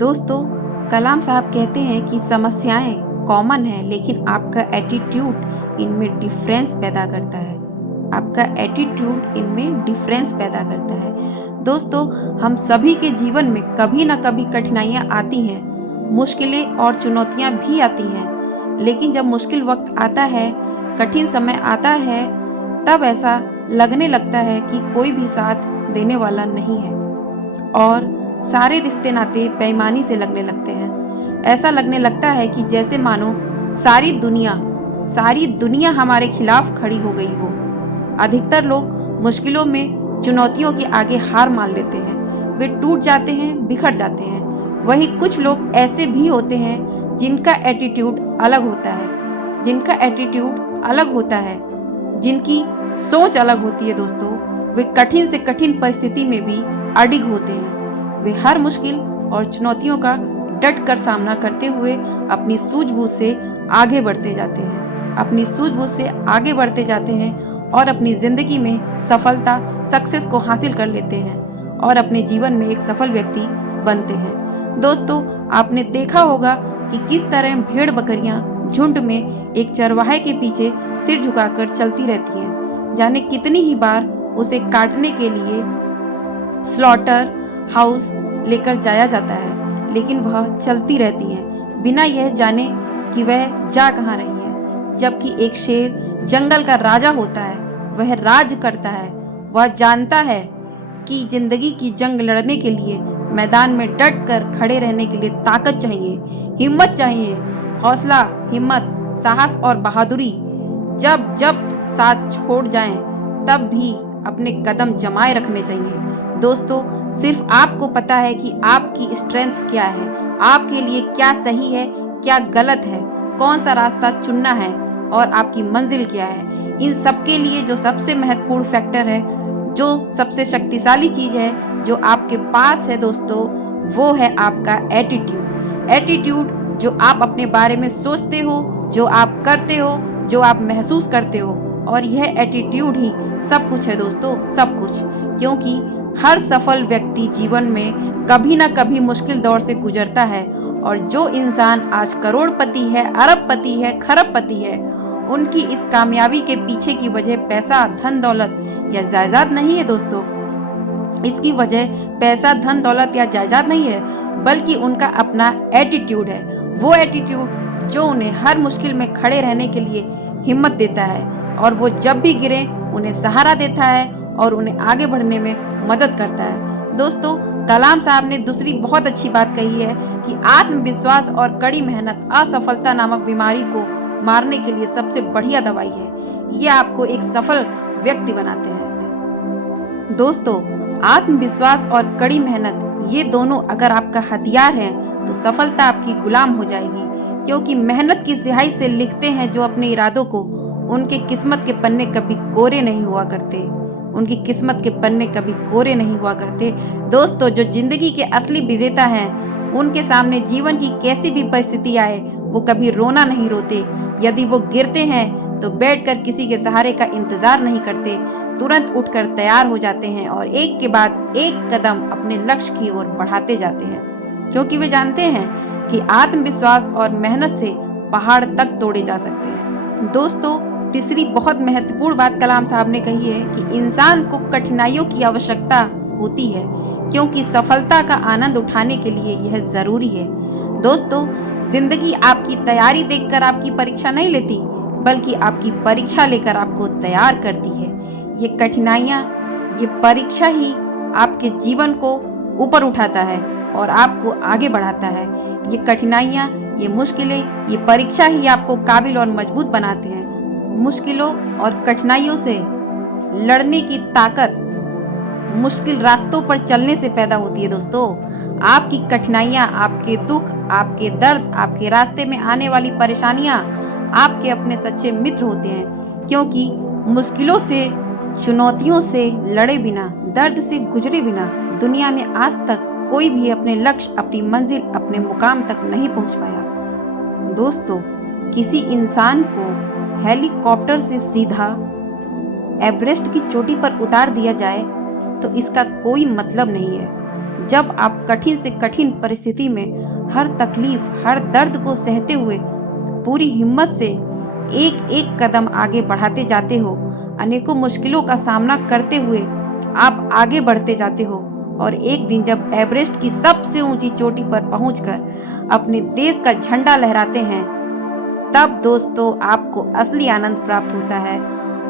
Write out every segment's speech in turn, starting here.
दोस्तों, कलाम साहब कहते हैं कि समस्याएं कॉमन है, लेकिन आपका एटीट्यूड इनमें डिफरेंस पैदा करता है। आपका एटीट्यूड इनमें डिफरेंस पैदा करता है। दोस्तों, हम सभी के जीवन में कभी ना कभी कठिनाइयां आती हैं, मुश्किलें और चुनौतियां भी आती हैं। लेकिन जब मुश्किल वक्त आता है, कठिन समय आता है, तब ऐसा लगने लगता है कि कोई भी साथ देने वाला नहीं है और सारे रिश्ते नाते बेईमानी से लगने लगते हैं। ऐसा लगने लगता है कि जैसे मानो सारी दुनिया हमारे खिलाफ खड़ी हो गई हो। अधिकतर लोग मुश्किलों में, चुनौतियों के आगे हार मान लेते हैं। वे टूट जाते हैं, बिखर जाते हैं। वहीं कुछ लोग ऐसे भी होते हैं जिनका एटीट्यूड अलग होता है, जिनकी सोच अलग होती है। दोस्तों, वे कठिन से कठिन परिस्थिति में भी अडिग होते हैं। वे हर मुश्किल और चुनौतियों का डट कर सामना करते हुए अपनी सूझबूझ से आगे बढ़ते जाते हैं और अपनी जिंदगी में सक्सेस को हासिल कर लेते हैं और अपने जीवन में एक सफल व्यक्ति बनते हैं। दोस्तों, आपने देखा होगा कि किस तरह भेड़ बकरियां झुंड में एक चरवाहे के पीछे सिर झुकाकर चलती रहती हैं। जाने कितनी ही बार उसे काटने के लिए स्लॉटर हाउस लेकर जाया जाता है, लेकिन वह चलती रहती हैं, बिना यह जाने कि वह जा कहाँ रही है। जबकि एक शेर जंगल का राजा होता है, वह राज करता है। वह जानता है कि जिंदगी की जंग लड़ने के लिए मैदान में डट कर खड़े रहने के लिए ताकत चाहिए, हिम्मत चाहिए, हौसला, हिम्मत, साहस और बहादुरी जब जब साथ छोड़ जाएं, तब भी अपने कदम जमाए रखने चाहिए। दोस्तों, सिर्फ आपको पता है कि आपकी स्ट्रेंथ क्या है, आपके लिए क्या सही है, क्या गलत है, कौन सा रास्ता चुनना है और आपकी मंजिल क्या है। इन सब के लिए जो सबसे महत्वपूर्ण फैक्टर है, जो सबसे शक्तिशाली चीज है जो आपके पास है दोस्तों, वो है आपका एटीट्यूड। जो आप अपने बारे में सोचते हो, जो आप करते हो, जो आप महसूस करते हो, और यह एटीट्यूड ही सब कुछ है दोस्तों, सब कुछ। क्योंकि हर सफल व्यक्ति जीवन में कभी ना कभी मुश्किल दौर से गुजरता है, और जो इंसान आज करोड़पति है, अरबपति है, खरबपति है, उनकी इस कामयाबी के पीछे की वजह पैसा, धन दौलत या जायदाद नहीं है दोस्तों। इसकी वजह पैसा, धन दौलत या जायदाद नहीं है, बल्कि उनका अपना एटीट्यूड है। वो एटीट्यूड जो उन्हें हर मुश्किल में खड़े रहने के लिए हिम्मत देता है, और वो जब भी गिरे उन्हें सहारा देता है और उन्हें आगे बढ़ने में मदद करता है। दोस्तों, कलाम साहब ने दूसरी बहुत अच्छी बात कही है कि आत्मविश्वास और कड़ी मेहनत असफलता नामक बीमारी को मारने के लिए सबसे बढ़िया दवाई है। ये आपको एक सफल व्यक्ति बनाते हैं। दोस्तों, आत्मविश्वास और कड़ी मेहनत, ये दोनों अगर आपका हथियार है तो सफलता आपकी गुलाम हो जाएगी। क्योंकि मेहनत की स्याही से लिखते हैं जो अपने इरादों को, उनके किस्मत के पन्ने कभी कोरे नहीं हुआ करते। दोस्तों, जो जिंदगी के असली विजेता हैं, उनके सामने जीवन की कैसी भी परिस्थिति आए, वो कभी रोना नहीं रोते। यदि वो गिरते हैं तो बैठकर किसी के सहारे का इंतजार नहीं करते, तुरंत उठकर तैयार हो जाते हैं और एक के बाद एक कदम अपने लक्ष्य की ओर बढ़ाते जाते हैं। क्योंकि वे जानते हैं कि आत्मविश्वास और मेहनत से पहाड़ तक तोड़े जा सकते हैं। दोस्तों, तीसरी बहुत महत्वपूर्ण बात कलाम साहब ने कही है कि इंसान को कठिनाइयों की आवश्यकता होती है, क्योंकि सफलता का आनंद उठाने के लिए यह जरूरी है। दोस्तों, जिंदगी आपकी तैयारी देखकर आपकी परीक्षा नहीं लेती, बल्कि आपकी परीक्षा लेकर आपको तैयार करती है। ये कठिनाइयाँ, ये परीक्षा ही आपके जीवन को ऊपर उठाता है और आपको आगे बढ़ाता है। ये कठिनाइयाँ, ये मुश्किलें, ये परीक्षा ही आपको काबिल और मजबूत बनाते हैं। मुश्किलों और कठिनाइयों से लड़ने की ताकत मुश्किल रास्तों पर चलने से पैदा होती है। दोस्तों, आपकी कठिनाइयाँ, आपके दुख, आपके दर्द, आपके रास्ते में आने वाली परेशानियाँ आपके अपने सच्चे मित्र होते हैं। क्योंकि मुश्किलों से, चुनौतियों से लड़े बिना, दर्द से गुजरे बिना दुनिया में आज तक कोई भी अपने लक्ष्य, अपनी मंजिल, अपने मुकाम तक नहीं पहुंच पाया। दोस्तों, किसी इंसान को हेलीकॉप्टर से सीधा एवरेस्ट की चोटी पर उतार दिया जाए तो इसका कोई मतलब नहीं है। जब आप कठिन से कठिन परिस्थिति में हर तकलीफ, हर दर्द को सहते हुए पूरी हिम्मत से एक एक कदम आगे बढ़ाते जाते हो, अनेकों मुश्किलों का सामना करते हुए आप आगे बढ़ते जाते हो और एक दिन जब एवरेस्ट की सबसे ऊंची चोटी पर पहुंचकर अपने देश का झंडा लहराते हैं, तब दोस्तों आपको असली आनंद प्राप्त होता है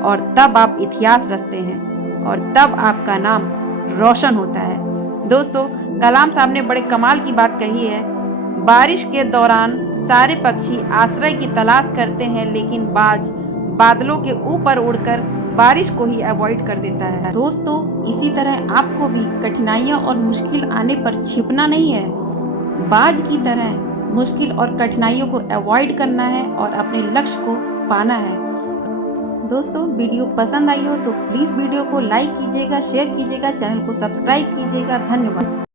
और तब आप इतिहास रचते हैं और तब आपका नाम रोशन होता है। दोस्तों, कलाम साहब ने बड़े कमाल की बात कही है, बारिश के दौरान सारे पक्षी आश्रय की तलाश करते हैं, लेकिन बाज बादलों के ऊपर उड़कर बारिश को ही अवॉइड कर देता है। दोस्तों, इसी तरह आपको भी कठिनाइयां और मुश्किल आने पर छिपना नहीं है, बाज की तरह मुश्किल और कठिनाइयों को अवॉइड करना है और अपने लक्ष्य को पाना है। दोस्तों, वीडियो पसंद आई हो तो प्लीज़ वीडियो को लाइक कीजिएगा, शेयर कीजिएगा, चैनल को सब्सक्राइब कीजिएगा। धन्यवाद।